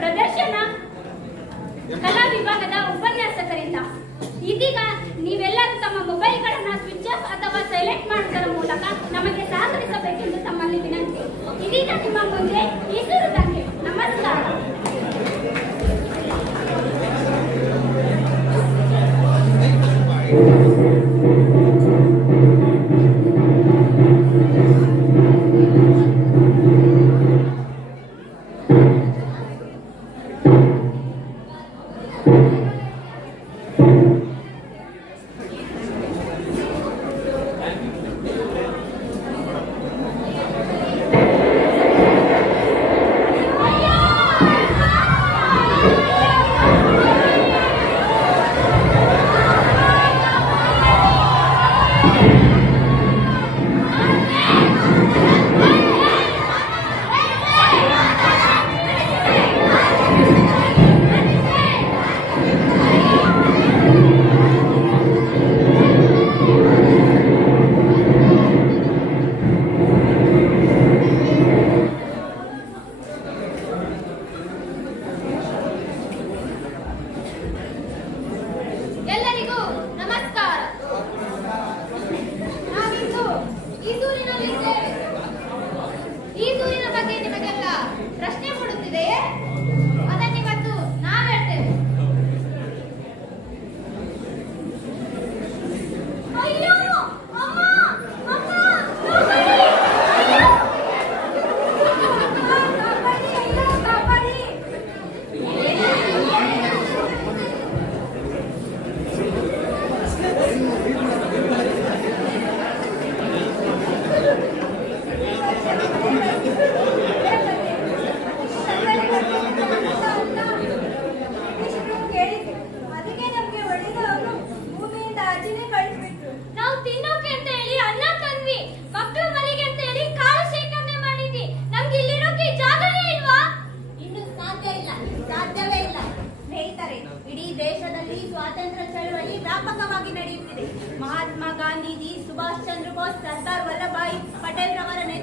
ಪ್ರದರ್ಶನ ಕಲಾ ವಿಭಾಗದ ಉಪನ್ಯಾಸಕರಿಂದ. ಇದೀಗ ನೀವೆಲ್ಲರೂ ತಮ್ಮ ಮೊಬೈಲ್ಗಳನ್ನು ಸ್ವಿಚ್ ಆಫ್ ಅಥವಾ ಸೈಲೆಂಟ್ ಮಾಡುವುದರ ಮೂಲಕ ನಮಗೆ ಸಹಕರಿಸಬೇಕೆಂದು ತಮ್ಮಲ್ಲಿ ವಿನಂತಿ. ಇದೀಗ ನಿಮ್ಮ ಮುಂದೆ ಈಸೂರು ತಂಗಿ ನಮಸ್ಕಾರ. સરદાર વલ્લભભાઈ પટેલ રમણ અને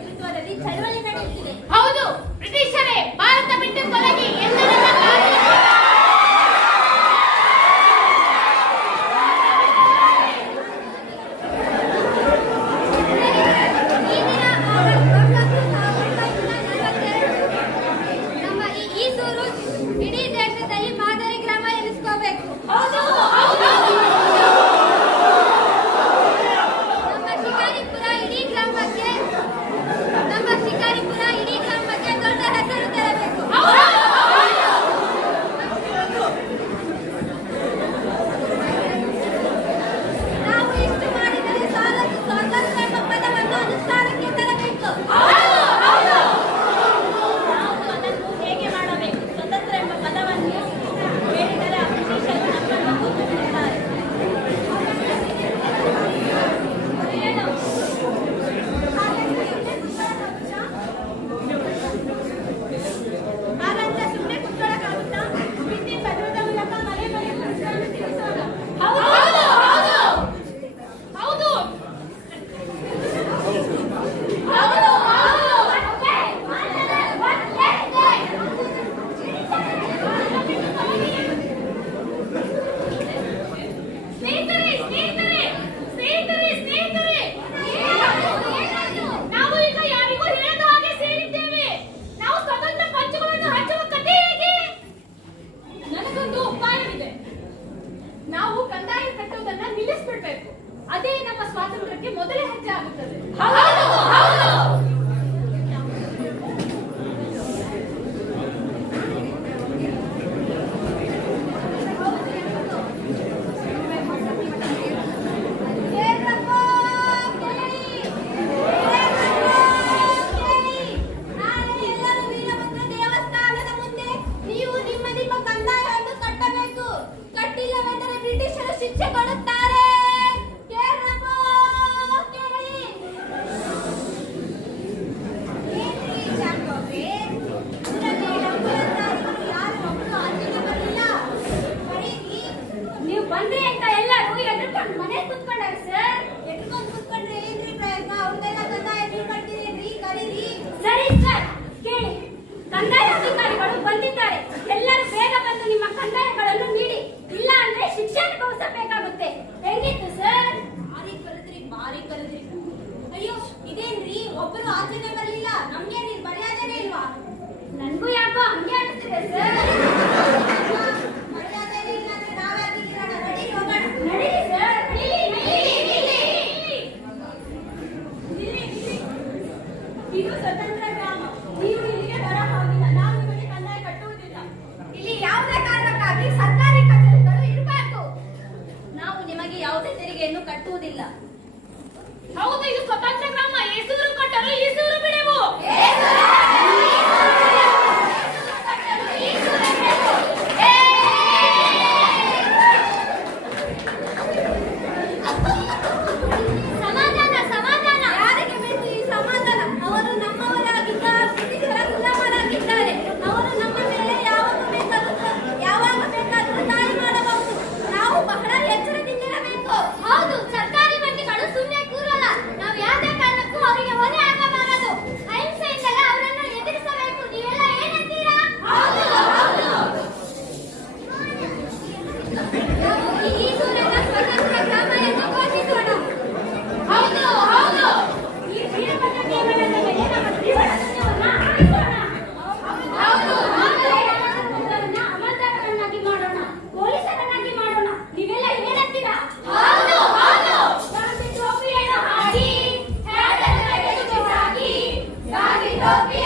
Peter, Peter.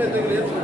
dentro da igreja.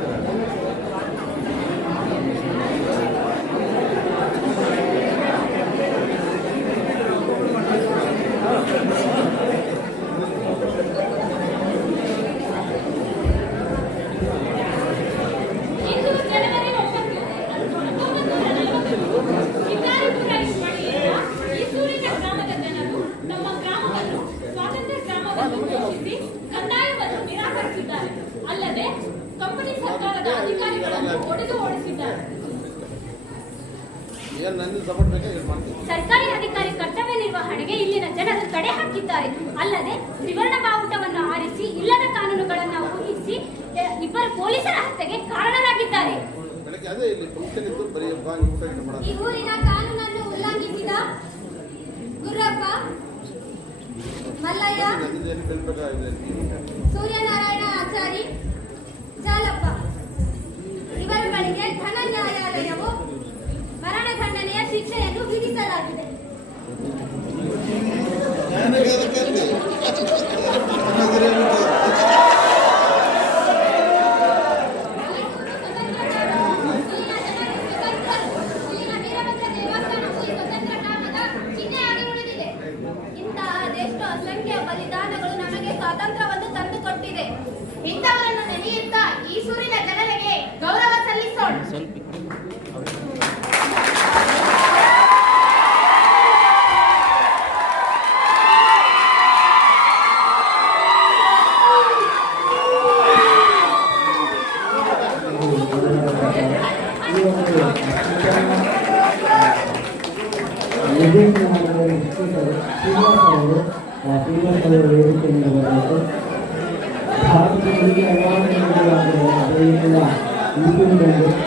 ಅದೇ ಇಲ್ಲಿ ಫಂಕ್ಷನ್ ಇದ್ದು ಬರೀ ಹಬ್ಬ ಹಿಂಸಾಗಿ ಈ ಊರಿನ ಕಾನೂನನ್ನು ಉಲ್ಲಂಘಿಸಿದ ಗುರ್ರಪ್ಪ ಮಲ್ಲಯ್ಯ ಸೂರ್ಯನಾರಾಯಣ ಆಚಾರಿ ಜಾಲಪ್ಪ. ಇವರುಗಳಿಗೆ ಧನ ನ್ಯಾಯಾಲಯವು ಮರಣದಂಡನೆಯ ಶಿಕ್ಷೆಯನ್ನು ವಿಧಿಸಲಾಗಿದೆ. தலைவர் இருக்கின்றவர்களுக்கு பாரதிய அவார்டு இந்தியாவில்